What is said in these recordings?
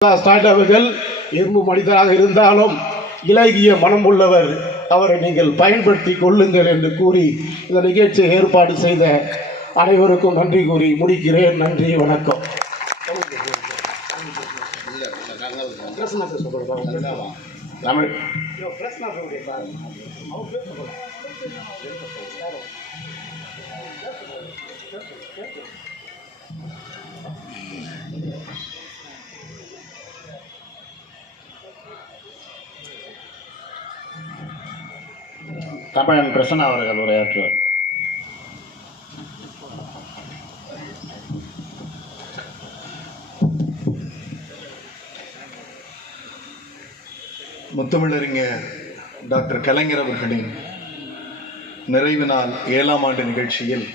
Start அவர்கள் இரும்பு மனிதராக இருந்தாலும் இலகிய மனம் உள்ளவர் அவரை நீங்கள் பயன்படுத்தி கொள்ளுங்கள் என்று கூறி இந்த நிகழ்ச்சியை ஏற்பாடு செய்த அனைவருக்கும் நன்றி கூறி முடிக்கிறேன். நன்றி வணக்கம். தமிழ். தமிழன் கிருஷ்ணன் அவர்கள் உரையாற்றுவார். முத்தமிழறிஞர் டாக்டர் கலைஞர் அவர்களின் நிறைவு நாள் ஏழாம் ஆண்டு நிகழ்ச்சியில்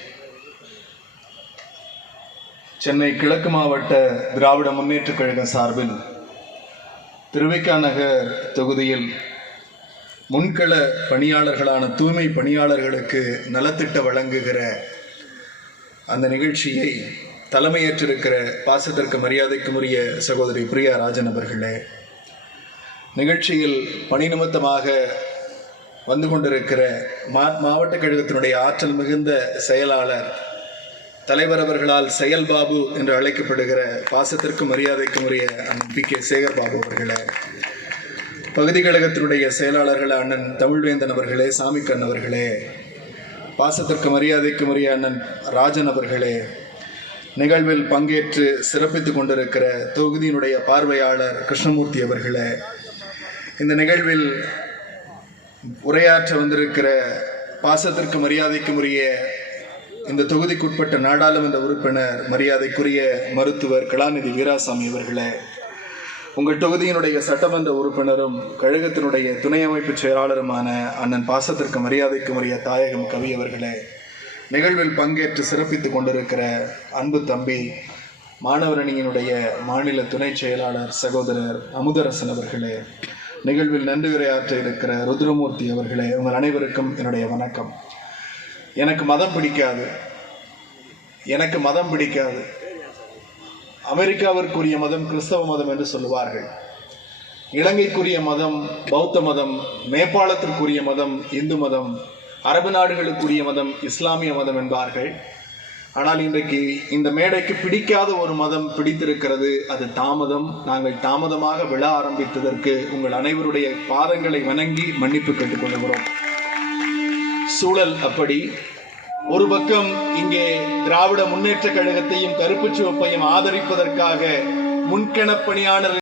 சென்னை கிழக்கு மாவட்ட திராவிட முன்னேற்றக் கழகம் சார்பில் திருவிக்கா நகர் தொகுதியில் முன்கள பணியாளர்களான தூய்மை பணியாளர்களுக்கு நலத்திட்ட வழங்குகிற அந்த நிகழ்ச்சியை தலைமையேற்றிருக்கிற பாசத்திற்கு மரியாதைக்குரிய சகோதரி பிரியா ராஜன் அவர்களே நிகழ்ச்சியில் பணி நிமித்தமாக வந்து கொண்டிருக்கிற மா மாவட்ட கழகத்தினுடைய ஆற்றல் மிகுந்த செயலாளர் தலைவர் அவர்களால் செயல்பாபு என்று அழைக்கப்படுகிற பாசத்திற்கு மரியாதைக்கும் உரிய பி கே சேகர் பாபு அவர்களே பகுதி கழகத்தினுடைய செயலாளர்கள் அண்ணன் தமிழ்வேந்தன் அவர்களே சாமிக்கண் அவர்களே பாசத்திற்கு மரியாதைக்கு உரிய அண்ணன் ராஜன் அவர்களே நிகழ்வில் பங்கேற்று சிறப்பித்துக் கொண்டிருக்கிற தொகுதியினுடைய பார்வையாளர் கிருஷ்ணமூர்த்தி அவர்களே இந்த நிகழ்வில் உரையாற்ற வந்திருக்கிற பாசத்திற்கு மரியாதைக்கு உரிய இந்த தொகுதிக்குட்பட்ட நாடாளுமன்ற உறுப்பினர் மரியாதைக்குரிய மருத்துவர் கலாநிதி வீராசாமி அவர்களே உங்கள் தொகுதியினுடைய சட்டமன்ற உறுப்பினரும் கழகத்தினுடைய துணை அமைப்பு செயலாளருமான அண்ணன் பாசத்திற்கு மரியாதைக்கும் உரிய தாயகம் கவி அவர்களே நிகழ்வில் பங்கேற்று சிறப்பித்துக் கொண்டிருக்கிற அன்பு தம்பி மாணவரணியினுடைய மாநில துணை செயலாளர் சகோதரர் அமுதரசன் அவர்களே நிகழ்வில் நன்றியுரையாற்ற இருக்கிற ருத்ரமூர்த்தி அவர்களே உங்கள் அனைவருக்கும் என்னுடைய வணக்கம். எனக்கு மதம் பிடிக்காது. எனக்கு மதம் பிடிக்காது. அமெரிக்காவிற்குரிய மதம் கிறிஸ்தவ மதம் என்று சொல்லுவார்கள். இலங்கைக்குரிய மதம் பௌத்த மதம் நேபாளத்திற்குரிய மதம் இந்து மதம் அரபு நாடுகளுக்குரிய மதம் இஸ்லாமிய மதம் என்பார்கள். ஆனால் இன்றைக்கு இந்த மேடைக்கு பிடிக்காத ஒரு மதம் பிடித்திருக்கிறது அது தாமதம். நாங்கள் தாமதமாக விழா ஆரம்பித்ததற்கு உங்கள் அனைவருடைய பாதங்களை வணங்கி மன்னிப்பு கேட்டுக்கொள்கிறோம். சூழல் அப்படி. ஒரு பக்கம் இங்கே திராவிட முன்னேற்ற கழகத்தையும் கருப்பு சிவப்பையும் ஆதரிப்பதற்காக முன்கணப்